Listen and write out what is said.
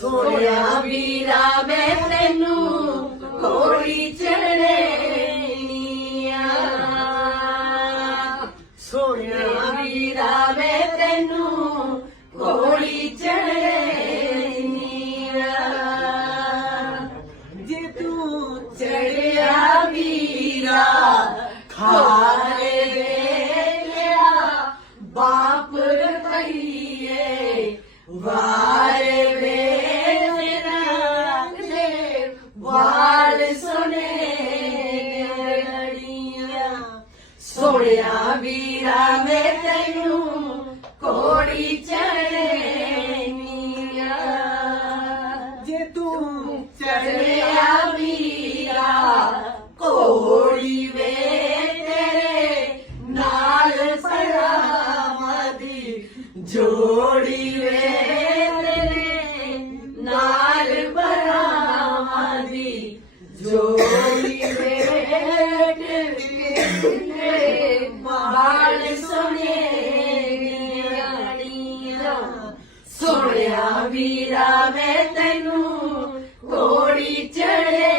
ਸੋਹਣਿਆ ਵੀਰਾ, ਮੈਂ ਤੈਨੂੰ ਕੋੜੀ ਚੜੇਨੀਆ ਸੋਹਣਿਆ ਵੀਰਾ, ਮੈਂ ਤੈਨੂੰ ਕੋੜੀ ਚੜੇਨੀਆ ਜੇ ਤੂੰ ਚੜਿਆ ਵੀਰਾ ਖਾ ਸੋਹਣਿਆ ਵੀਰਾ ਮੈਂ ਤੈਨੂੰ ਕੋੜੀ ਚੜੇਨੀਆ ਜੇ ਤੂੰ ਚੜਿਆ ਵੀਰਾ ਕੋੜੀ ਵੇ ਤੇਰੇ ਨਾਲ ਸਲਾਮਾਂ ਦੀ ਜੋੜੀ ਵੇ ਤੇਰੇ ਨਾਲ ਬਰਾਵਾਂ ਦੀ ਜੋੜੀ ਵੇ ਤੇਰੇ। ਸੋਹਣਿਆ ਵੀਰਾ ਮੈਂ ਤੈਨੂੰ ਕੋੜੀ ਚੜੇਨੀਆ